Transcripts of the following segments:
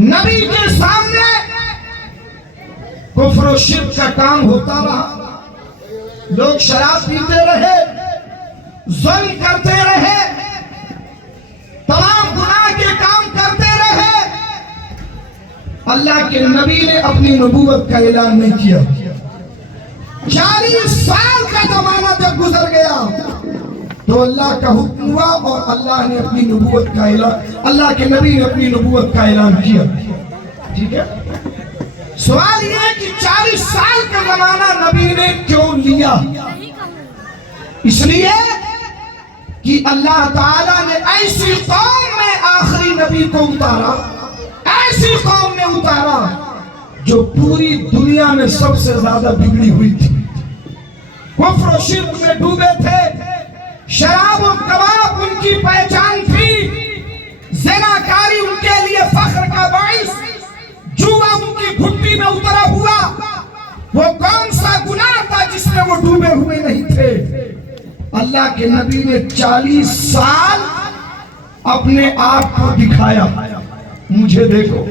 نبی کے سامنے کفر و شرک کا کام ہوتا رہا، لوگ شراب پیتے رہے، ظلم کرتے رہے، تمام گناہ کے کام کرتے رہے۔ اللہ کے نبی نے اپنی نبوت کا اعلان نہیں کیا۔ 40 سال کا زمانہ جب گزر گیا تو اللہ کا حکم ہوا اور اللہ نے اپنی نبوت کا اعلان، اللہ کے نبی نے اپنی نبوت کا اعلان کیا۔ ٹھیک ہے، سوال یہ ہے کہ 40 سال کا زمانہ نبی نے کیوں لیا؟ اس لیے کہ اللہ تعالیٰ نے ایسی قوم میں آخری نبی کو اتارا، ایسی قوم میں اتارا جو پوری دنیا میں سب سے زیادہ بگڑی ہوئی تھی، کفر و شرک میں ڈوبے تھے، شراب و کباب ان کی پہچان تھی، زناکاری ان کے لیے فخر کا باعث، جوا ان کی گھٹی میں اترا ہوا۔ وہ کون سا گناہ تھا جس میں وہ ڈوبے ہوئے نہیں تھے؟ اللہ کے نبی نے 40 سال اپنے آپ کو دکھایا، مجھے دیکھو،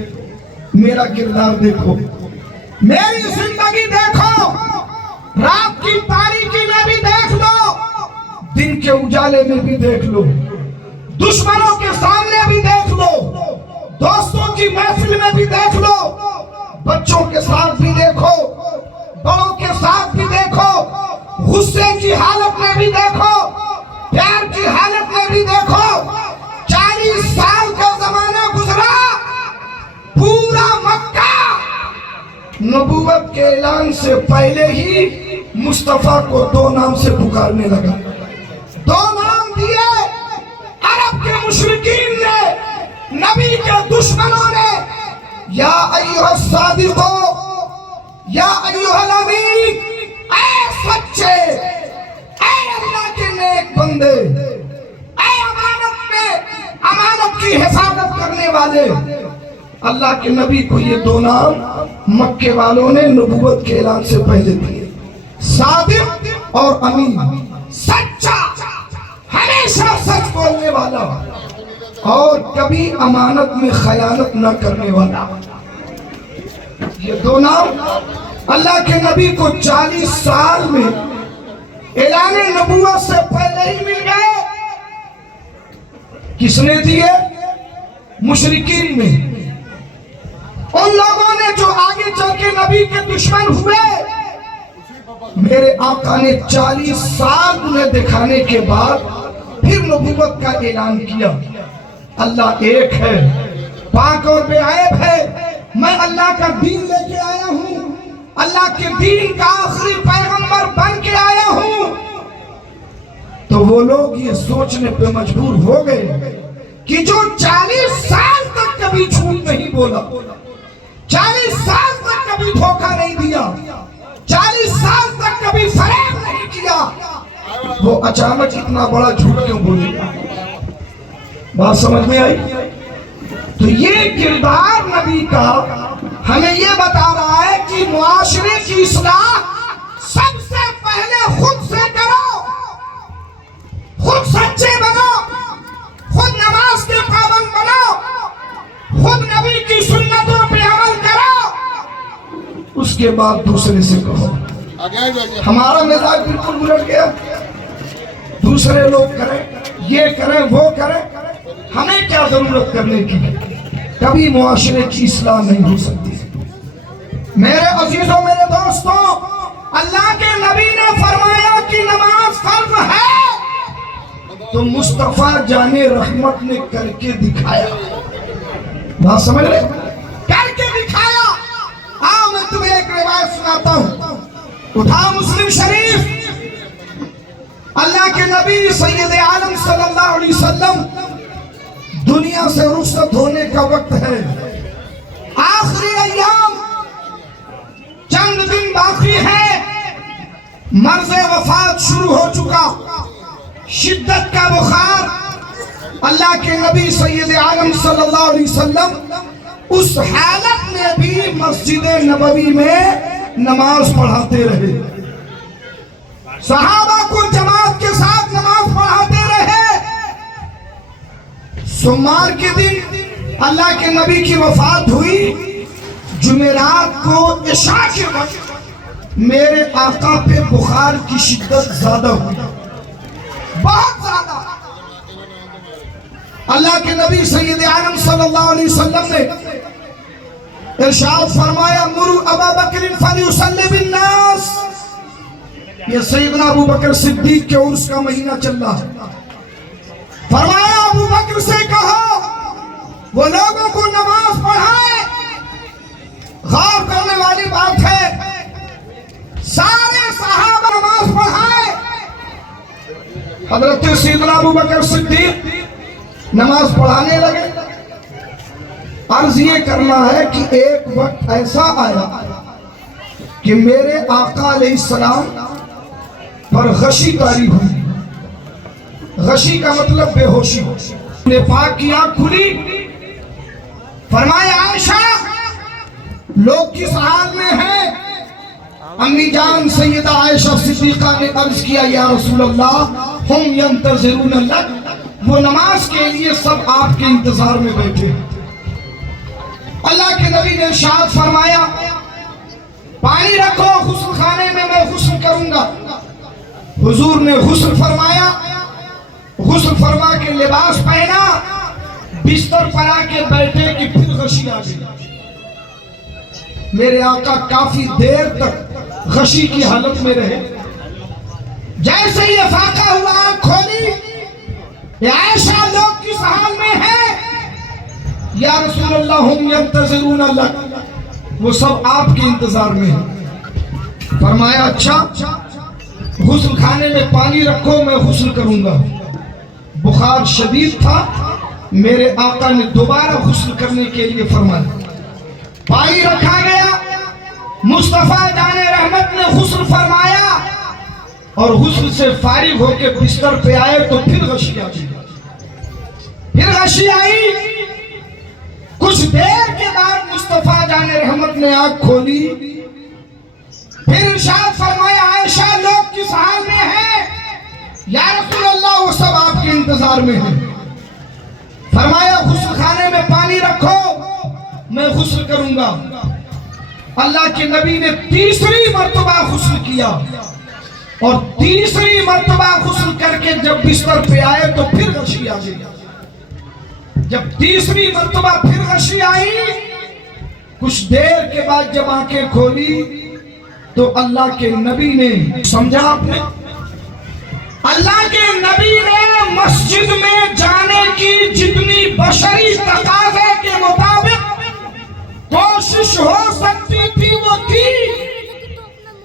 میرا کردار دیکھو، میری زندگی دیکھو، رات کی تاریکی میں بھی دیکھ لو، دن کے اجالے میں بھی دیکھ لو، دشمنوں کے سامنے بھی دیکھ لو، دوستوں کی محفل میں بھی دیکھ لو، بچوں کے ساتھ بھی دیکھو، بڑوں کے ساتھ بھی دیکھو، غصے کی حالت میں بھی دیکھو، پیار کی حالت میں بھی دیکھو۔ 40 سال کا زمانہ گزرا، پورا مکہ نبوت کے اعلان سے پہلے ہی مصطفیٰ کو 2 نام سے پکارنے لگا۔ 2 نام دیے عرب کے مشرکین نے، نبی کے دشمنوں نے، یا ایھا الصادق، یا ایھا الامین، اے سچے، اے اللہ کے نیک بندے، اے امانت کی حفاظت کرنے والے۔ اللہ کے نبی کو یہ 2 نام مکے والوں نے نبوت کے اعلان سے پہلے دیے، صادق اور امین، سچا، ہمیشہ سچ بولنے والا اور کبھی امانت میں خیانت نہ کرنے والا۔ یہ 2 نام اللہ کے نبی کو 40 سال میں اعلان نبوت سے پہلے ہی مل گئے۔ کس نے دیے؟ مشرکین میں، ان لوگوں نے جو آگے چل کے نبی کے دشمن ہوئے۔ میرے آقا نے 40 سال انہیں دکھانے کے بعد پھر نبوت کا اعلان کیا۔ اللہ ایک ہے، پاک اور بے عیب ہے، میں اللہ کا دین لے کے آیا ہوں، اللہ کے دین کا آخری پیغمبر بن کے آیا ہوں۔ تو وہ لوگ یہ سوچنے پہ مجبور ہو گئے کہ جو 40 سال تک کبھی جھوٹ نہیں بولا، 40 سال تک کبھی دھوکہ نہیں دیا، 40 سال تک کبھی فریب نہیں کیا، وہ اچانک اتنا بڑا جھوٹ کیوں بولے گا؟ بات سمجھ میں آئی؟ تو یہ کردار نبی کا ہمیں یہ بتا رہا ہے کہ معاشرے کی اصلاح سب سے پہلے خود سے کرو، خود سچے بنو، خود نماز کے پابند بنو، خود نبی کی سنتوں پہ عمل کرو، اس کے بعد دوسرے سے کہو۔ ہمارا مزاج بالکل الٹ گیا، دوسرے لوگ کریں، یہ کریں، وہ کریں، ہمیں کیا ضرورت کرنے کی؟ کبھی معاشرے کی اصلاح نہیں ہو سکتی۔ میرے عزیزوں، میرے دوستوں، اللہ کے نبی نے فرمایا کہ نماز فرض ہے، تو مصطفیٰ جان رحمت نے کر کے دکھایا۔ بات سمجھ لیں؟ کر کے دکھایا۔ آؤ میں تمہیں ایک روایت سناتا ہوں، اٹھا مسلم شریف۔ اللہ کے نبی سید عالم صلی اللہ علیہ وسلم دنیا سے رخصت ہونے کا وقت ہے، آخری ایام، چند دن باقی ہے، مرض وفات شروع ہو چکا، شدت کا بخار۔ اللہ کے نبی سید عالم صلی اللہ علیہ وسلم اس حالت میں بھی مسجد نبوی میں نماز پڑھاتے رہے، صحابہ کو جماعت کے ساتھ نماز پڑھاتے رہے۔ سوموار کے دن اللہ کے نبی کی وفات ہوئی جمعرات کو عشاء کے وقت میرے آقا پہ بخار کی شدت زیادہ ہوئی، بہت زیادہ۔ اللہ کے نبی سید عالم صلی اللہ علیہ وسلم نے ارشاد فرمایا مروا ابا بکر فلیصلی بالناس، یہ سیدنا ابو بکر صدیق کے عرس کا مہینہ چل رہا ہے، فرمایا ابو بکر سے کہو وہ لوگوں کو نماز پڑھائے۔ غور کرنے والی بات ہے سارے صحابہ نماز پڑھائے، حضرت سیدنا ابو بکر صدیق نماز پڑھانے لگے۔ عرض یہ کرنا ہے کہ ایک وقت ایسا آیا کہ میرے آقا علیہ السلام پر غشی طاری ہوئی، غشی کا مطلب بے ہوشی، نے پاک کی آنکھ کھلی، فرمایا عائشہ لوگ کس حال میں ہیں؟ امی جان سیدہ عائشہ صدیقہ نے عرض کیا یا رسول اللہ ہم ینتظرون لک، وہ نماز کے لیے سب آپ کے انتظار میں بیٹھے۔ اللہ کے نبی نے ارشاد فرمایا پانی رکھو غسل خانے میں، میں غسل کروں گا۔ حضور نے غسل فرمایا، غسل فرما کے لباس پہنا، بستر پر آ کے بیٹھے کہ پھر غشی آ گئی۔ میرے آقا کافی دیر تک غشی کی حالت میں رہے، جیسے ہی افاقہ ہوا آنکھ کھولی، یا عائشہ لوگ کس حال میں ہیں؟ یا رسول اللہ ہم ینتظرون لک، وہ سب آپ کے انتظار میں ہیں۔ فرمایا اچھا غسل خانے میں پانی رکھو میں غسل کروں گا۔ بخار شدید تھا، میرے آقا نے دوبارہ غسل کرنے کے لیے فرمایا، پانی رکھا گیا، مصطفیٰ جان رحمت نے غسل فرمایا اور غسل سے فارغ ہو کے بستر پہ آئے تو پھر غشی آ گئی، پھر غشی آئی۔ کچھ دیر کے بعد مصطفیٰ جان رحمت نے آنکھ کھولی، پھر ارشاد فرمایا عائشہ لوگ کس حال میں ہیں؟ یا رسول اللہ وہ سب آپ کے انتظار میں ہیں۔ فرمایا غسل خانے میں پانی رکھو میں غسل کروں گا۔ اللہ کے نبی نے تیسری مرتبہ غسل کیا اور تیسری مرتبہ غسل کر کے جب بستر پہ آئے تو پھر غشی آ گئی۔ جب تیسری مرتبہ پھر غشی آئی، کچھ دیر کے بعد جب آنکھیں کھولی تو اللہ کے نبی نے، سمجھا آپ نے، اللہ کے نبی نے مسجد میں جانے کی جتنی بشری تقاضے کے مطابق کوشش ہو سکتی تھی وہ کی،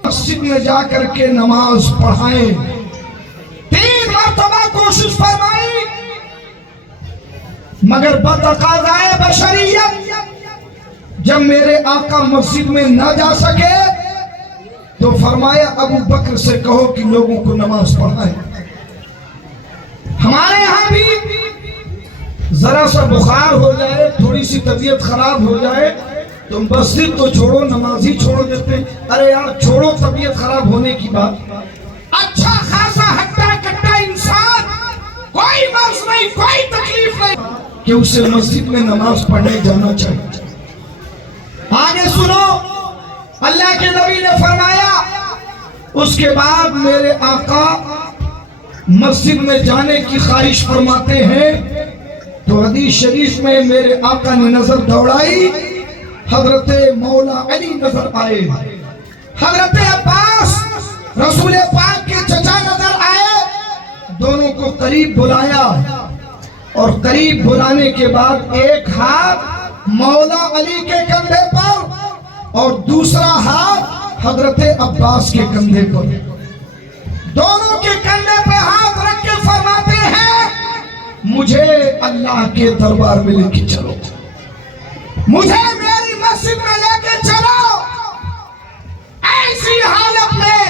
مسجد میں جا کر کے نماز پڑھائیں۔ 3 مرتبہ کوشش فرمائی، مگر بتقاضائے بشریت جب میرے آقا مسجد میں نہ جا سکے تو فرمایا ابو بکر سے کہو کہ لوگوں کو نماز پڑھائیں۔ ہمارے ہاں بھی ذرا سا بخار ہو جائے، تھوڑی سی طبیعت خراب ہو جائے تو مسجد تو چھوڑو نماز ہی چھوڑ دیتے۔ ارے یار چھوڑو طبیعت خراب ہونے کی بات، اچھا خاصا ہٹا کٹا انسان، کوئی مرض نہیں، کوئی تکلیف نہیں کہ اسے مسجد میں نماز پڑھنے جانا چاہیے۔ آگے سنو، اللہ کے نبی نے فرمایا اس کے بعد میرے آقا مسجد میں جانے کی خواہش فرماتے ہیں تو حدیث شریف میں میرے آقا نے نظر دوڑائی، حضرت مولا علی نظر آئے، حضرت عباس رسول پاک کے چچا نظر آئے، دونوں کو قریب بلایا اور قریب بلانے کے بعد ایک ہاتھ مولا علی کے کندھے پر اور دوسرا ہاتھ حضرت عباس کے کندھے پر، دونوں کے کندھے پہ ہاتھ رکھ کے فرماتے ہیں مجھے اللہ کے دربار میں لے کے چلو، مجھے میری مسجد میں لے کے چلو۔ ایسی حالت میں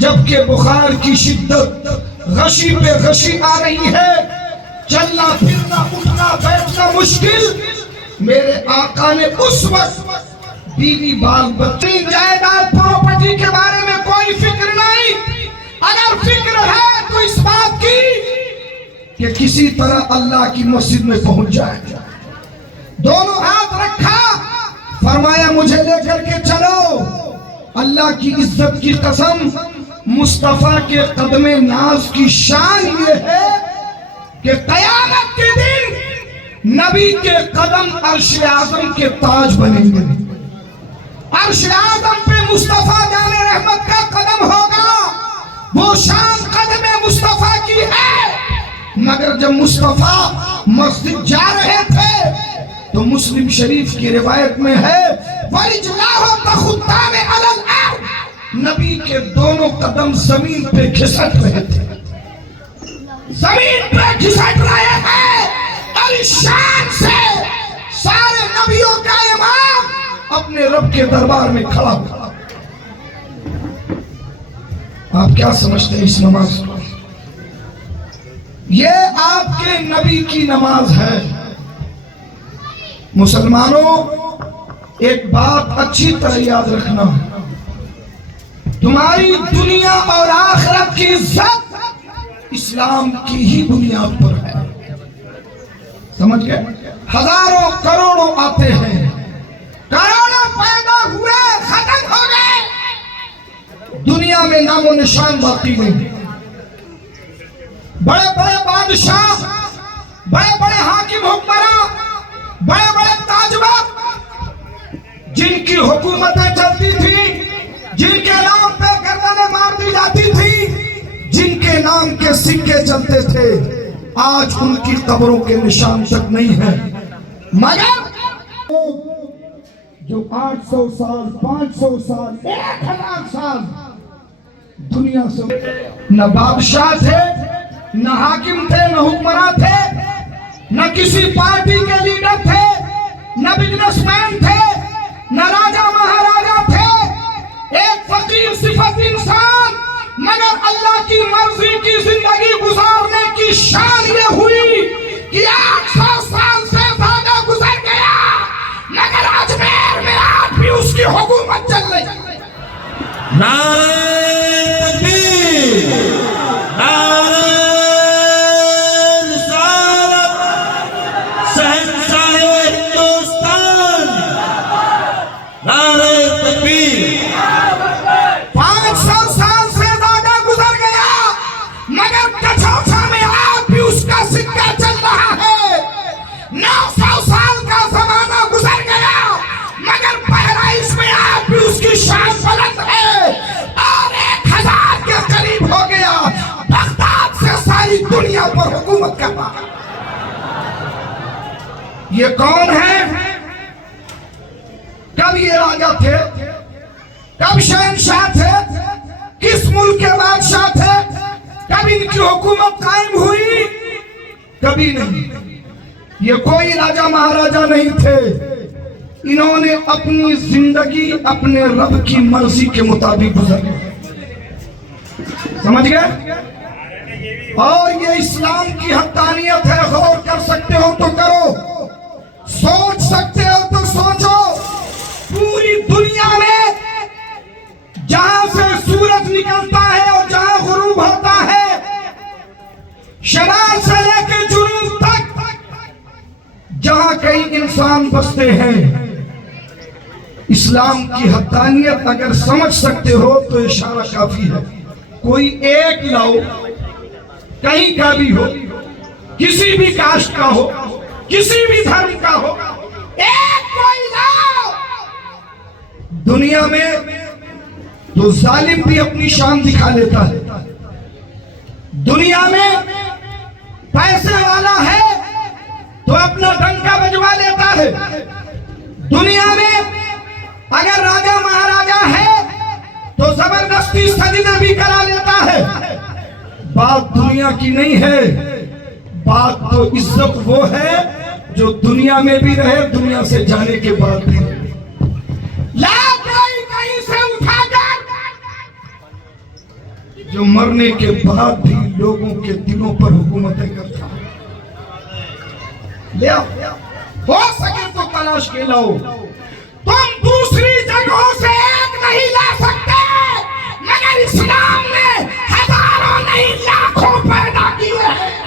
جبکہ بخار کی شدت، غشی پہ غشی آ رہی ہے، چلنا پھرنا اٹھنا بیٹھنا مشکل، میرے آقا نے اس وقت بیوی بال بچے جائیداد پراپرٹی کے بارے میں کوئی فکر نہیں، اگر فکر ہے تو اس بات کی کہ کسی طرح اللہ کی مسجد میں پہنچ جائے، دونوں ہاتھ رکھا، فرمایا مجھے لے کر کے چلو۔ اللہ کی عزت کی قسم، مصطفیٰ کے قدم ناز کی شان یہ ہے کہ قیامت کے دن نبی کے قدم عرش اعظم کے تاج بنیں گے۔ عرش اعظم پہ مصطفیٰ جان رحمت کا قدم ہوگا، وہ شان قدم مصطفیٰ کی ہے۔ مگر جب مصطفیٰ مسجد جا رہے تھے تو مسلم شریف کی روایت میں ہے وَرِجْلَاهُ تَخُطَّانِ عَلَى الْأَرْضِ، نبی کے دونوں قدم زمین پہ گھسٹ رہے تھے، زمین پہ گھسٹ رہے ہیں۔ اور اس شان سے سارے نبیوں کا امام اپنے رب کے دربار میں کھڑا ہوا۔ آپ کیا سمجھتے ہیں اس نماز کو؟ یہ آپ کے نبی کی نماز ہے۔ مسلمانوں، ایک بات اچھی طرح یاد رکھنا، تمہاری دنیا اور آخرت کی عزت اسلام کی ہی بنیاد پر ہے۔ سمجھ گئے؟ ہزاروں کروڑوں آتے ہیں، کروڑوں پیدا ہوئے ختم ہو گئے، دنیا میں نام و نشان باقی نہیں۔ بڑے بڑے بادشاہ، بڑے بڑے حاکم حکمراں، بڑے بڑے تاجور، جن کی حکومتیں چلتی تھیں، جن کے نام پہ گردنیں مار دی جاتی تھی، جن کے نام کے سکے چلتے تھے، آج ان کی قبروں کے نشان تک نہیں ہیں۔ مگر جو 800 سال، 500 سال، 1000 سال دنیا سے نہ بادشاہ تھے، نہ حاکم تھے، نہ حکمراں تھے، نہ کسی پارٹی کے لیڈر تھے، نہ بزنس مین تھے، نہ راجہ مہاراجہ تھے، ایک فقیر صفت انسان، مگر اللہ کی مرضی کی زندگی گزارنے کی شان یہ ہوئی کہ 800 سال سے زیادہ گزر گیا، مگر اجمیر میں آج بھی اس کی حکومت چل رہی ہے۔ نعرہ تکبیر، نعرہ رسالت، شہنشاہ ہندوستان، نعرہ تکبیر۔ 500 سال سے زیادہ گزر گیا، مگر کچھوچا میں آج بھی اس کا سکہ چل رہا ہے۔ 900 سال کا زمانہ گزر گیا، مگر بہرائچ میں آج بھی اس کی شان بلند ہے، اور 1000 کے قریب ہو گیا بغداد سے ساری دنیا پر حکومت کرنا۔ یہ کون ہے؟ کب یہ راجہ تھے؟ کب شہنشاہ تھے؟ کس ملک کے بادشاہ تھے؟ کب ان کی حکومت قائم ہوئی؟ کبھی نہیں۔ یہ کوئی راجہ مہاراجہ نہیں تھے، انہوں نے اپنی زندگی اپنے رب کی مرضی کے مطابق گزاری۔ سمجھ گئے؟ اور یہ اسلام کی حقانیت ہے، غور کر سکتے ہو تو کرو، سوچ سکتے ہو تو سوچو۔ پوری دنیا میں جہاں سے سورج نکلتا ہے اور جہاں غروب ہوتا ہے، شمال سے لے کے جنوب تک جہاں کئی انسان بستے ہیں، اسلام کی حقانیت اگر سمجھ سکتے ہو تو اشارہ کافی ہے۔ کوئی ایک لاؤ، کہیں کا بھی ہو، کسی بھی کاسٹ کا ہو، کسی بھی دھرم کا ہو، ایک کوئی لاؤ، دنیا میں تو ظالم بھی اپنی شان دکھا لیتا ہے۔ دنیا میں پیسے والا ہے تو اپنا ڈنکا بجوا لیتا ہے۔ دنیا میں اگر راجہ مہاراجہ ہے تو زبردستی سجدہ بھی کرا لیتا ہے۔ بات دنیا کی نہیں ہے، بات تو عزت وہ ہے جو دنیا میں بھی رہے، دنیا سے جانے کے بعد بھی رہے۔ کہیں سے اٹھا کر جو مرنے کے بعد بھی لوگوں کے دلوں پر حکومتیں کرتا ہے۔ لیا ہو سکے تو تلاش کے لاؤ، تم دوسری جگہوں سے ایک نہیں لا سکتے، مگر اسلام نے ہزاروں نہیں لاکھوں پیدا کیے ہیں۔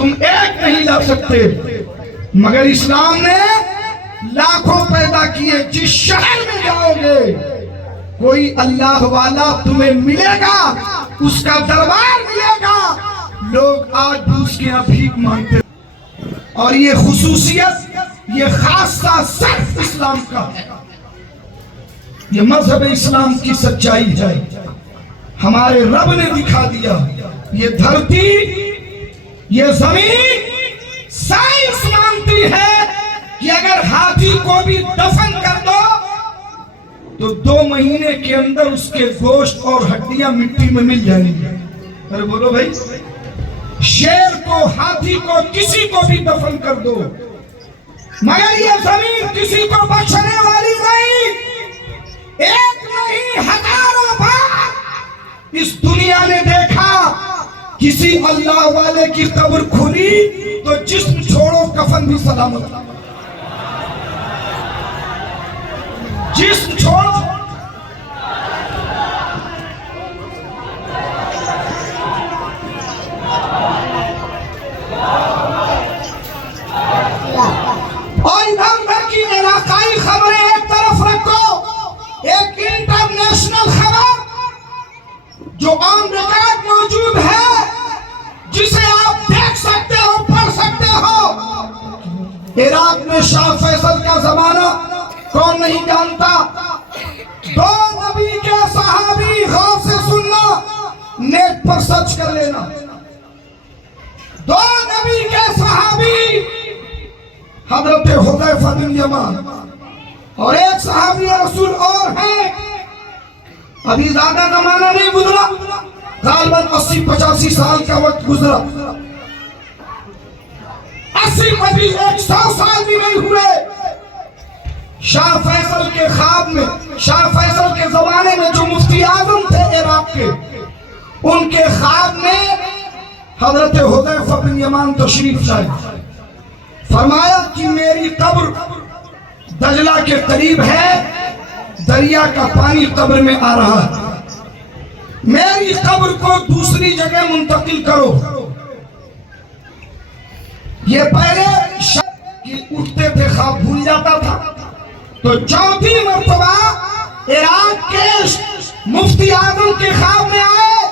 تم ایک نہیں لا سکتے، مگر اسلام نے لاکھوں پیدا کیے. جس شہر میں جاؤ گے کوئی اللہ والا تمہیں ملے گا، اس کا دربار ملے گا. لوگ آج بھی اس کے یہاں بھیک مانگتے ہیں. اور یہ خصوصیت، یہ خاصہ صرف اسلام کا ہے. یہ مذہب اسلام کی سچائی ہے. ہمارے رب نے دکھا دیا. یہ دھرتی، یہ زمین سائنس مانتی ہے کہ اگر ہاتھی کو بھی دفن کر دو تو 2 مہینے کے اندر اس کے گوشت اور ہڈیاں مٹی میں مل جائیں گی. ارے بولو بھائی، شیر کو، ہاتھی کو، کسی کو بھی دفن کر دو، مگر یہ زمین کسی کو بخشنے والی نہیں. ایک نہیں، ہزاروں بار اس دنیا نے دیکھا کسی اللہ والے کی قبر کھلی تو جسم چھوڑو کفن بھی سلامت، جسم چھوڑو. اور ادھر کی علاقائی خبریں ایک طرف رکھو، ایک انٹرنیشنل خبر جو آن ریکارڈ موجود ہے، جسے آپ دیکھ سکتے ہو، پڑھ سکتے ہو. عراق میں شاہ فیصل کا زمانہ کون نہیں جانتا؟ 2 نبی کے صحابی، غور سے سننا، نیٹ پر سرچ کر لینا. 2 نبی کے صحابی حضرت حذیفہ بن یمان اور ایک صحابی رسول اور ہیں. ابھی زیادہ زمانہ نہیں گزرا، غالباً 80-85 سال کا وقت گزرا. 80-100 سال بھی نہیں ہوئے. شاہ فیصل کے خواب میں، شاہ فیصل کے زمانے میں جو مفتی اعظم تھے عراق کے، ان کے خواب میں حضرت حذیفہ بن یمان تشریف لائے. فرمایا کہ میری قبر دجلہ کے قریب ہے، دریا کا پانی قبر میں آ رہا ہے، میری قبر کو دوسری جگہ منتقل کرو. یہ پہلے اٹھتے تھے، خواب بھول جاتا تھا. تو 4تھی مرتبہ عراق کے مفتی اعظم کے خواب میں آئے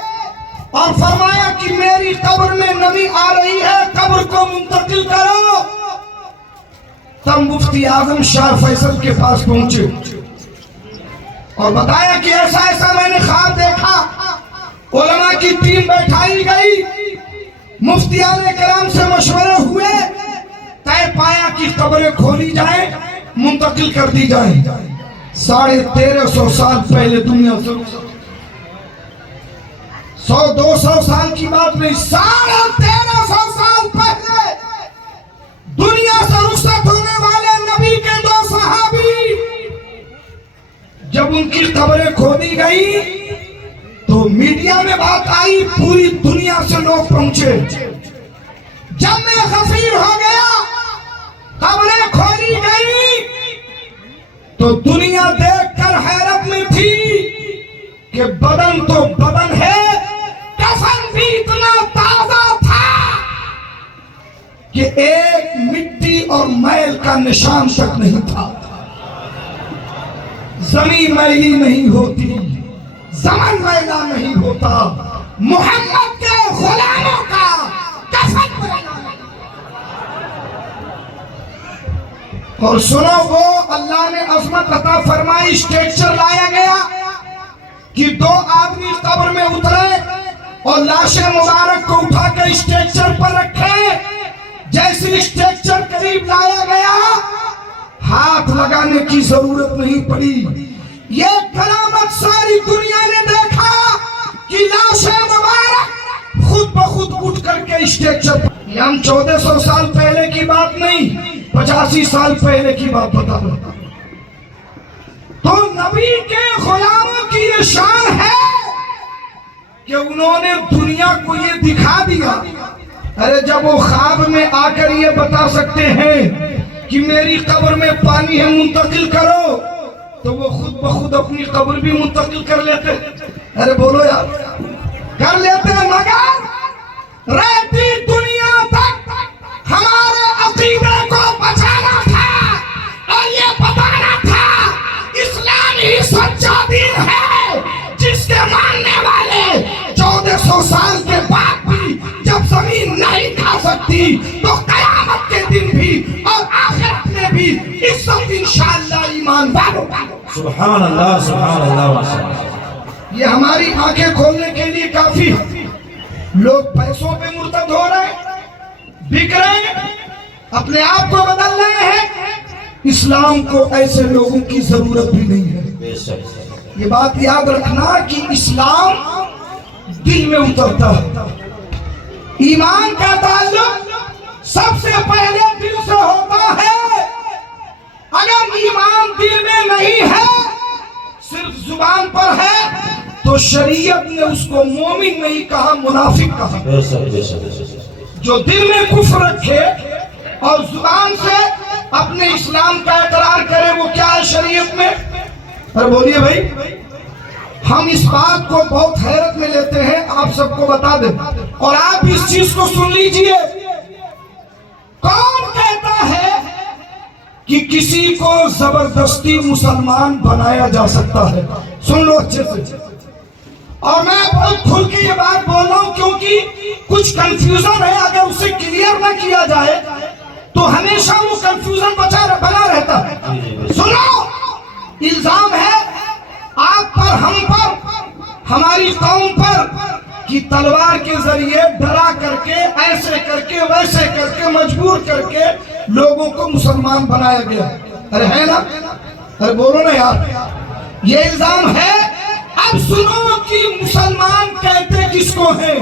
اور فرمایا کہ میری قبر میں نمی آ رہی ہے، قبر کو منتقل کرو. تب مفتی اعظم شاہ فیصل کے پاس پہنچے اور بتایا کہ ایسا ایسا میں نے خواب دیکھا. علماء کی ٹیم بیٹھائی گئی، مفتیان کرام سے مشورے ہوئے، طے پایا کہ قبریں کھولی جائیں، منتقل کر دی جائیں. 1350 سال پہلے دنیا سے 100-200 سال کی بات نہیں، 1350 سال پہلے دنیا سے رخصت ہونے والے نبی کے 2 صحابی جب ان کی قبریں کھودی گئی تو میڈیا میں بات آئی، پوری دنیا سے لوگ پہنچے. جب میں غفیر ہو گیا، قبریں کھولی گئی تو دنیا دیکھ کر حیرت میں تھی کہ بدن تو بدن ہے، کفن بھی اتنا تازہ تھا کہ ایک مٹی اور میل کا نشان تک نہیں تھا. زمین میلی نہیں ہوتی، زمن میلا نہیں ہوتا، محمد کے غلاموں کا کفن میلا نہیں. اور سنو، وہ اللہ نے عظمت عطا فرمائی، اسٹریچر لایا گیا کہ 2 آدمی قبر میں اترے اور لاش مبارک کو اٹھا کے اسٹریچر پر رکھے. جیسے اسٹریچر قریب لایا گیا، ہاتھ لگانے کی ضرورت نہیں پڑی. یہ کرامت ساری دنیا نے دیکھا کہ لاش مبارک خود بخود اٹھ کر کے اسٹریچر پر. یہ ہم 1400 سال پہلے کی بات نہیں، 85 سال پہلے کی بات بتا رہا ہوں. تو نبی کے غلاموں کی یہ شان ہے کہ انہوں نے دنیا کو یہ دکھا دیا. ارے جب وہ خواب میں آ کر یہ بتا سکتے ہیں کہ میری قبر میں پانی ہے، منتقل کرو، تو وہ خود بخود اپنی قبر بھی منتقل کر لیتے. ارے بولو یار، کر لیتے. مگر رہتی دنیا تک ہمارے عقیدے کو بچانا تھا اور یہ بتانا تھا اسلام ہی سچا دین ہے جس کے ماننے والے 1400 سال کے بعد بھی جب زمین نہیں کھا سکتی تو قیامت کے دن بھی اور آخرت میں بھی عزت انشاءاللہ ایمان والوں. سبحان اللہ سبحان اللہ ماشاء اللہ. یہ ہماری آنکھیں کھولنے کے لیے کافی ہے. لوگ پیسوں پہ مرتد ہو رہے ہیں, بک رہے ہیں, اپنے آپ کو بدل رہے ہیں. اسلام کو ایسے لوگوں کی ضرورت بھی نہیں ہے. بے شک. یہ بات یاد رکھنا کہ اسلام دل میں اترتا ہے. ایمان کا تعلق سب سے پہلے دل سے ہوتا ہے. اگر ایمان دل میں نہیں ہے, صرف زبان پر ہے, تو شریعت نے اس کو مومن نہیں کہا, منافق کہا. بے شک بے شک بے شک. جو دل میں کفر رکھے اور زبان سے اپنے اسلام کا اقرار کرے, وہ کیا ہے شریعت میں؟ ارے بولیے بھائی. ہم اس بات کو بہت حیرت میں لیتے ہیں, آپ سب کو بتا دیں, اور آپ اس چیز کو سن لیجئے. کون کہتا ہے کہ کسی کو زبردستی مسلمان بنایا جا سکتا ہے؟ سن لو اچھے سے, اور میں بہت کھل کے یہ بات بول رہا ہوں کیونکہ کچھ کنفیوژن ہے. اگر اسے کلیئر نہ کیا جائے تو ہمیشہ وہ کنفیوژن بنا رہتا ہے. سنو, الزام ہے آپ پر, ہم پر, ہماری قوم پر کہ تلوار کے ذریعے ڈرا کر کے, ایسے کر کے, ویسے کر کے, مجبور کر کے لوگوں کو مسلمان بنایا گیا. ارے ہے نا, ارے بولو نا یار, یہ الزام ہے. اب سنو کہ مسلمان کہتے کس کو ہیں.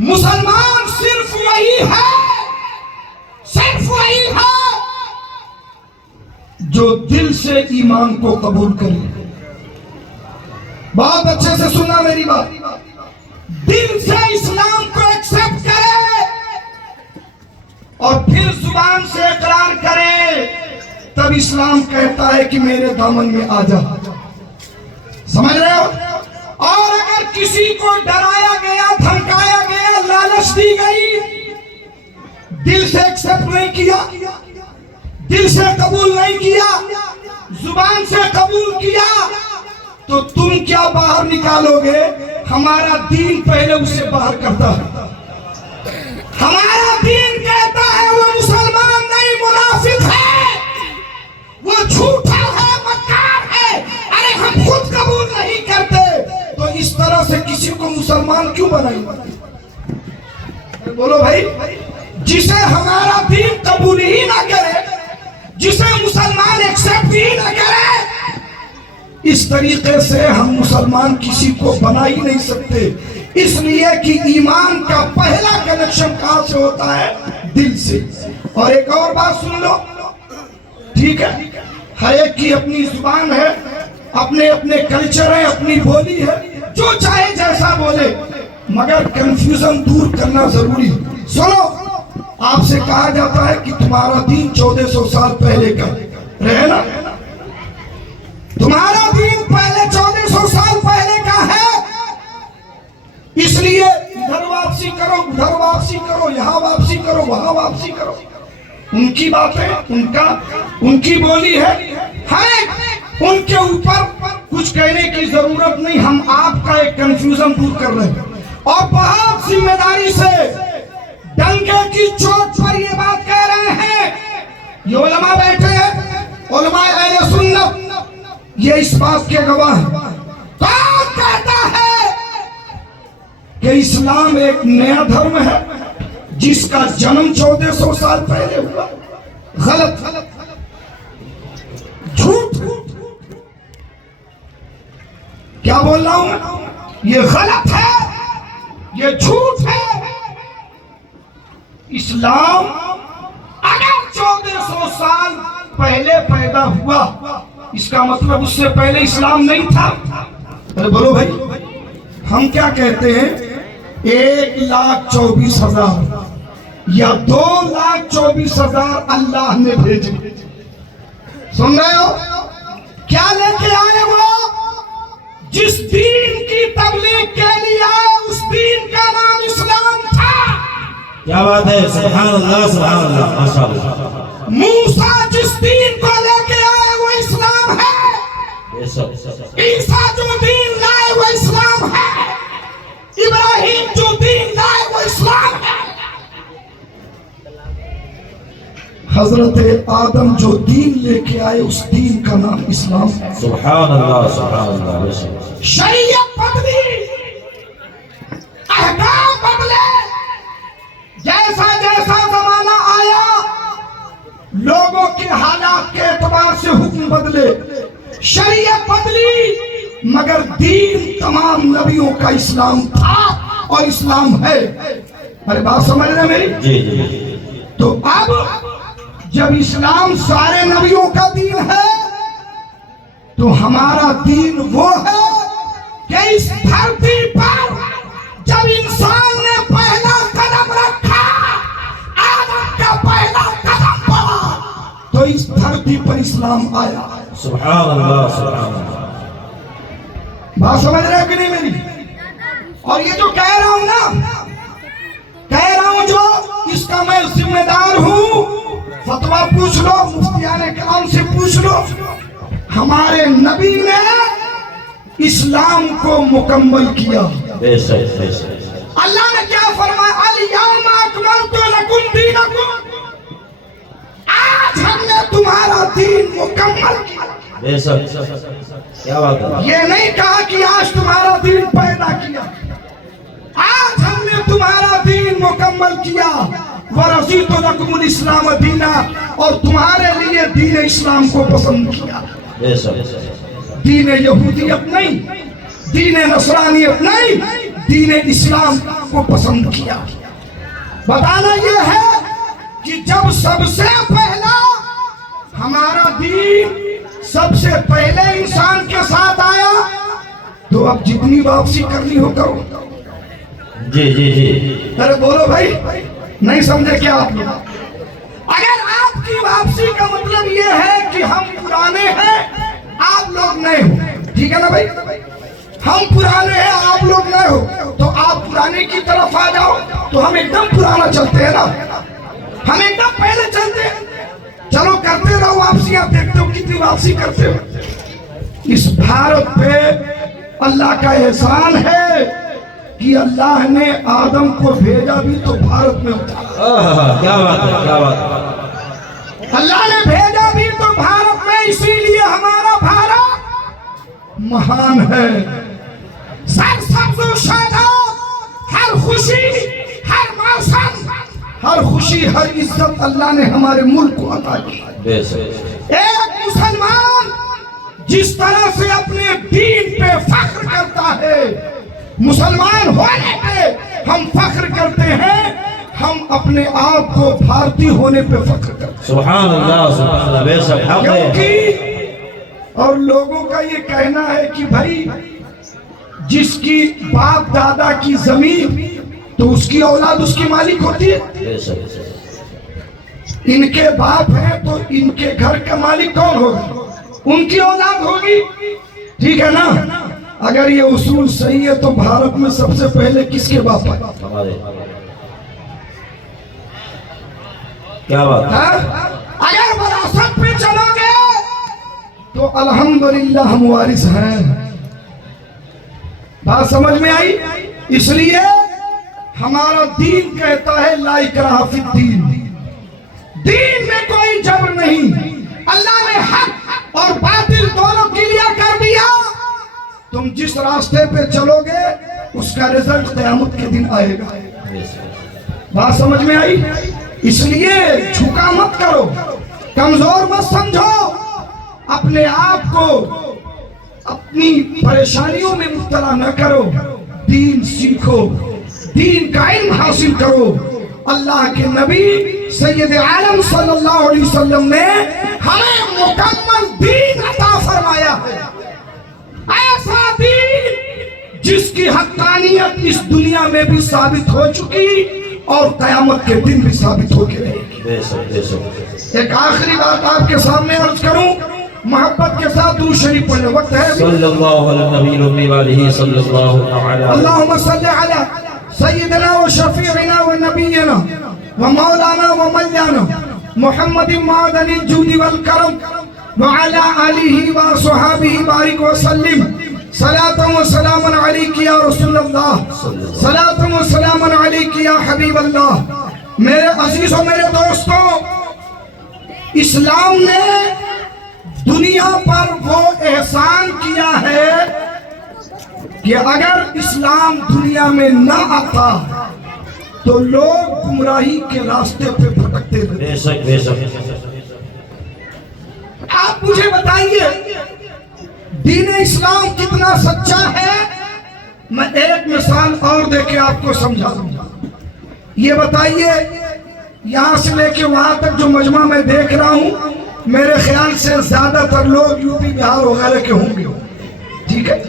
مسلمان صرف وہی ہے, صرف وہی ہے جو دل سے ایمان کو قبول کرے. بہت اچھے سے سننا میری بات. دل سے اسلام کو ایکسپٹ کرے اور پھر زبان سے اقرار کرے, تب اسلام کہتا ہے کہ میرے دامن میں آ جا. سمجھ رہے ہو؟ اور اگر کسی کو ڈرایا گیا, دھمکایا گیا, لالچ دی گئی, دل سے ایکسپٹ نہیں کیا, دل سے قبول نہیں کیا, زبان سے قبول کیا, تو تم کیا باہر نکالو گے؟ ہمارا دین پہلے اسے باہر کرتا ہے. ہمارا دین کہتا ہے وہ مسلمان نہیں, منافق ہے, وہ جھوٹا ہے, مکار ہے. ارے ہم خود قبول نہیں کرتے, تو اس طرح سے کسی کو مسلمان کیوں بنائیں؟ بولو بھائی. جسے ہمارا دین قبول ہی نہ کرے, جسے مسلمان ایکسپٹ ہی نہ کرے, اس طریقے سے ہم مسلمان کسی کو بنا ہی نہیں سکتے. اس لیے کہ ایمان کا پہلا کنیکشن کہاں سے ہوتا ہے؟ دل سے. اور ایک اور بات سن لو, ٹھیک ہے, ہر ایک کی اپنی زبان ہے, اپنے اپنے کلچر ہے, اپنی بولی ہے, جو چاہے جیسا بولے, مگر کنفیوژن دور کرنا ضروری ہے. سنو, آپ سے کہا جاتا ہے کہ تمہارا دین 1400 سال پہلے کا رہے نا, تمہارا دین پہلے 1400 سال پہلے کا ہے, اس لیے ادھر واپسی کرو, ادھر واپسی کرو, یہاں واپسی کرو, وہاں واپسی کرو. ان کی باتیں, ان کی بولی ہے, ہمیں ان کے اوپر کچھ کہنے کی ضرورت نہیں. ہم آپ کا ایک کنفیوژن دور کر رہے ہیں, اور بہت ذمہ داری سے ڈنکے کی چوٹ پر یہ بات کہہ رہے ہیں. یہ علماء بیٹھے ہیں, علماء اہل سنت, یہ اس بات کے گواہ ہیں. کون کہتا ہے کہ اسلام ایک نیا دھرم ہے جس کا جنم 1400 سال پہلے ہوا؟ غلط, جھوٹ. کیا بول رہا ہوں؟ یہ غلط ہے, یہ جھوٹ ہے. اسلام اگر 1400 سال پہلے پیدا ہوا, اس کا مطلب اس سے پہلے اسلام نہیں تھا. ارے بولو بھائی, ہم کیا کہتے ہیں؟ 1,24,000 یا 2,24,000 اللہ نے بھیجے. سن رہے ہو؟ کیا لے کے آئے وہ؟ جس دین کی تبلیغ کے لیے آئے, اس دین کا نام اسلام تھا. کیا بات ہے، سبحان اللہ سبحان اللہ، ماشاء اللہ۔ موسیٰ جس دین کو لے کے آئے وہ اسلام ہے، بے شک، عیسیٰ جو دین لائے وہ اسلام ہے، ابراہیم جو دین لائے وہ اسلام ہے، حضرت آدم جو دین لے کے آئے اس دین کا نام اسلام ہے۔ سبحان اللہ سبحان اللہ، بے شک۔ شریعت بدلی، احکام بدلے، جیسا جیسا زمانہ آیا لوگوں کے حالات کے اعتبار سے حکم بدلے، شریعت بدلی، مگر دین تمام نبیوں کا اسلام تھا اور اسلام ہے۔ ارے بات سمجھ رہے میری؟ جی جی۔ تو اب جب اسلام سارے نبیوں کا دین ہے تو ہمارا دین وہ ہے کہ اس دھرتی پر جب انسان نے پہلا قدم رکھا، آدم کا پہلا قدم پڑا تو اس دھرتی پر اسلام آیا۔ سبحان اللہ سبحان اللہ۔ بات سمجھ رہے کہ نہیں میری؟ اور یہ جو کہہ رہا ہوں نا، کہہ رہا ہوں جو اس کا میں ذمہ دار ہوں، فتویٰ پوچھ لو، مفتیان کرام سے پوچھ لو، ہمارے نبی نے اسلام کو مکمل کیا۔ بے شک بے شک۔ اللہ نے کیا فرمایا؟ الیوم اکملت لکم دینکم، آج ہم نے تمہارا دین مکمل کیا۔ بے شک، کیا بات ہے۔ یہ نہیں کہا کہ آج تمہارا دین پیدا کیا، آج ہم نے تمہارا دین مکمل کیا۔ وَرَضِيتُ لَكُمُ الْإِسْلَامَ دِينًا، اور تمہارے لیے دین اسلام کو پسند کیا۔ بے شک۔ دین یہودیت نہیں، دین نصرانیت نہیں، دین اسلام کو پسند کیا۔ بتانا یہ ہے کہ جب سب سے پہلا ہمارا دین سب سے پہلے انسان کے ساتھ آیا تو اب جتنی واپسی کرنی ہو کرو۔ جی جی جی۔ ارے بولو بھائی، نہیں سمجھے کیا آپ لوگ؟ اگر آپ کی واپسی کا مطلب یہ ہے کہ ہم پرانے ہیں آپ لوگ نئے ہو، ٹھیک ہے نا بھائی؟ ہم پرانے ہیں آپ لوگ نئے ہو تو آپ پرانے کی طرف آ جاؤ تو ہم ایک دم پرانا چلتے ہیں نا، ہم ایک دم پہلے چلتے ہیں۔ چلو کرتے رہو واپسیاں، دیکھتے ہو کتنی واپسی کرتے ہو۔ اس بھارت پہ اللہ کا احسان ہے کہ اللہ نے آدم کو بھیجا بھی تو بھارت میں اتارا۔ کیا بات ہے، کیا بات ہے۔ اللہ نے بھیجا بھی تو بھارت میں، اسی لیے ہمارا بھارت مہان ہے، سرسبز و شاداب، ہر خوشی ہر موسم، ہر خوشی ہر عزت اللہ نے ہمارے ملک کو عطا کی۔ بے شک۔ ایک مسلمان جس طرح سے اپنے دین پہ فخر کرتا ہے، مسلمان ہونے پہ ہم فخر کرتے ہیں، ہم اپنے آپ کو بھارتی ہونے پہ فخر کرتے ہیں۔ سبحان اللہ سبحان اللہ، بے شک، حق ہے۔ کیونکہ اور لوگوں کا یہ کہنا ہے کہ بھائی جس کی باپ دادا کی زمین تو اس کی اولاد اس کی مالک ہوتی ہے، بے شک۔ ان کے باپ ہیں تو ان کے گھر کا مالک کون ہوگا؟ ان کی اولاد ہوگی، ٹھیک ہے نا؟ اگر یہ اصول صحیح ہے تو بھارت میں سب سے پہلے کس کے باپ آئے؟ ہمارے۔ کیا بات ہے۔ اگر وراثت پہ چلو گے تو الحمدللہ ہم وارث ہیں۔ بات سمجھ میں آئی؟ اس لیے ہمارا دین کہتا ہے لا اکراہ فی الدین، دین میں کوئی جبر نہیں۔ اللہ نے حق اور باطل دونوں کلیئر کر دیا، تم جس راستے پہ چلو گے اس کا رزلٹ قیامت کے دن آئے گا۔ بات سمجھ میں آئی؟ اس لیے جھکا مت کرو، کمزور مت سمجھو، اپنے آپ کو اپنی پریشانیوں میں مبتلا نہ کرو، دین سیکھو، دین کا علم حاصل کرو۔ اللہ کے نبی سید عالم صلی اللہ علیہ وسلم نے ہمیں مکمل دین عطا فرمایا ہے، ایسا دین جس کی حقانیت اس دنیا میں بھی ثابت ہو چکی اور قیامت کے دن بھی ثابت ہو کے رہے گی۔ بے شک بے شک۔ ایک آخری بات آپ کے سامنے عرض کروں، محبت کے ساتھ درود شریف پڑھنے وقت ہے۔ صلی اللہ علی نبی الامی والہ صلی اللہ علیہ وسلم۔ اللہم صلی علی سیدنا و شفیعنا و نبینا ومولانا ومولانا محمد معدن الجود والکرم وعلى آلہ وصحابہ بارک وسلم صلاۃ و سلام علیک یا رسول اللہ صلاۃ و سلام علیک یا حبیب اللہ۔ میرے عزیزوں، میرے دوستوں، اسلام نے دنیا پر وہ احسان کیا ہے کہ اگر اسلام دنیا میں نہ آتا تو لوگ گمراہی کے راستے پہ بھٹکتے رہتے۔ بے شک بے شک۔ آپ مجھے بتائیے دین اسلام کتنا سچا ہے؟ میں ایک مثال اور دے کے آپ کو سمجھا دوں گا۔ یہ بتائیے یہاں سے لے کے وہاں تک جو مجمع میں دیکھ رہا ہوں، میرے خیال سے زیادہ تر لوگ یو پی بہار وغیرہ کے ہوں گے، ٹھیک ہے؟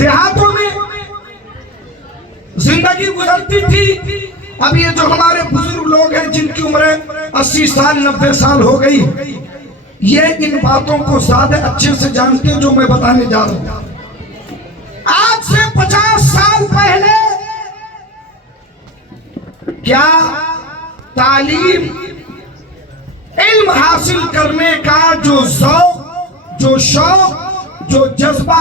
دیہاتوں میں زندگی گزرتی تھی۔ اب یہ جو ہمارے بزرگ لوگ ہیں جن کی عمریں 80 سال 90 سال ہو گئی، یہ ان باتوں کو زیادہ اچھے سے جانتے ہیں جو میں بتانے جا رہا ہوں۔ آج سے 50 سال پہلے کیا تعلیم، علم حاصل کرنے کا جو ذوق، جو شوق، جو جذبہ